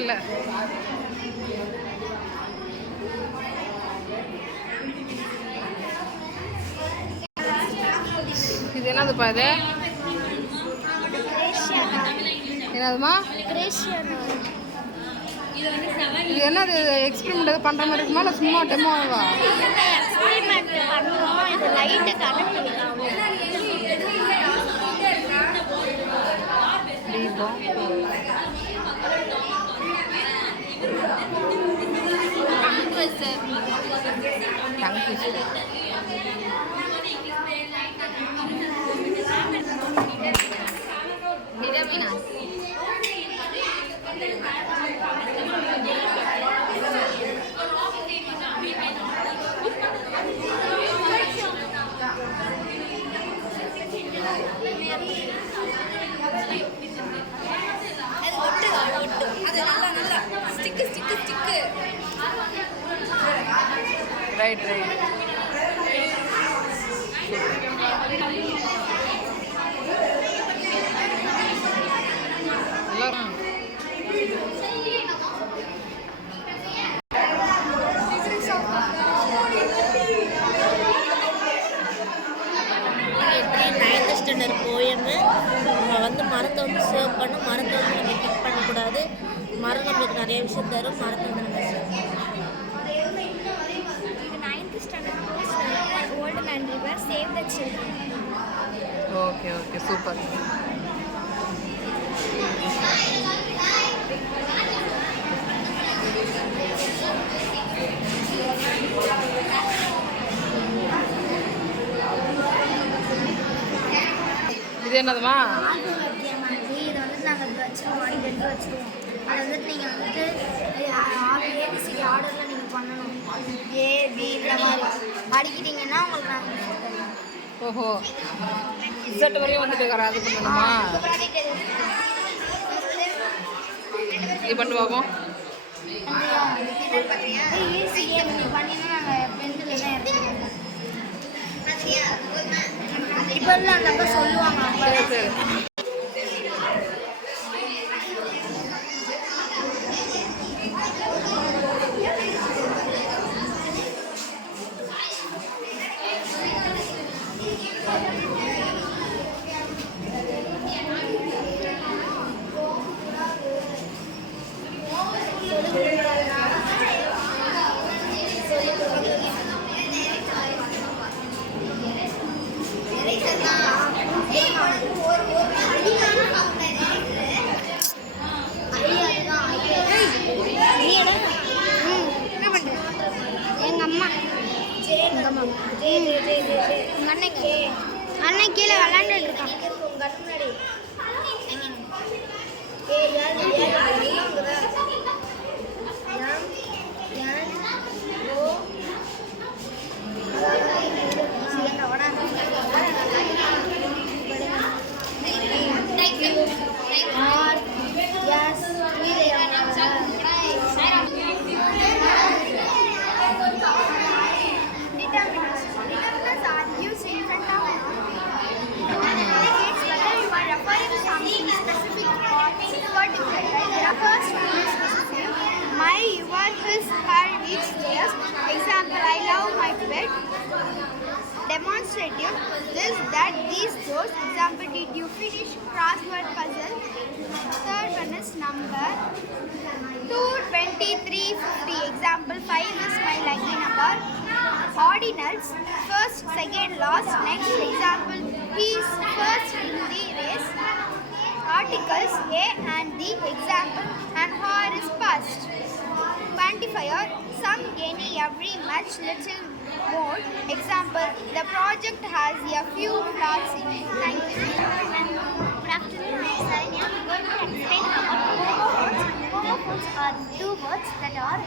இல்லை. இது என்னதுப்பா இது? என்னதுமா? இது என்னது? எக்ஸ்பெரிமெண்ட் எதாவது பண்ணுற மாதிரி இருக்குமா இல்லை சும்மா டெமோவா? Right right. போயமு வந்து மரத்தை வந்து சேவ் பண்ண, மரத்தை வந்து நம்ம கிக் பண்ணக்கூடாது. மரம் நம்மளுக்கு நிறைய விஷயம் தரும். மரத்தை வந்து நம்ம save the children. Okay okay super. இது என்னதுமா? இதை வந்து நாங்கள் வச்சுருவோம், அடிக்கடி வச்சுருவோம். அதை வந்துட்டு நீங்கள் வந்துட்டு ஏபிசிடி ஆர்டரில் நீங்கள் பண்ணணும். ஏபி இந்த மாதிரி அடிக்கிட்டிங்கன்னா உங்களுக்கு நாங்கள். ஓஹோ, ரிசல்ட் வரையும் வந்துட்டு அது பண்ணணுமா? இது பண்ணி பார்ப்போம். பண்ணினா நாங்கள் பெண்டில் தான் எடுத்துக்கோங்க. இப்போ அந்த சொல்லுவாங்க. சரி சரி. அண்ணன் கீழே விளையாண்டுட்டு இருக்கான். My, your, his, her, each layers. Example, I love my pet. Demonstrative, this, that, these, those. Example, did you finish crossword puzzle? Third one is number 2, 23, 50. Example, 5 is my lucky number. Ordinals, first, second, last, next. Example, he is first in the race. Articles A and the. Example, and her is past. Quantifier, some, any, every, much, little, more. Example, the project has a few flaws in it. Thank you. Good afternoon, I am Saranya. I am going to explain about homophones. Homophones are two words that are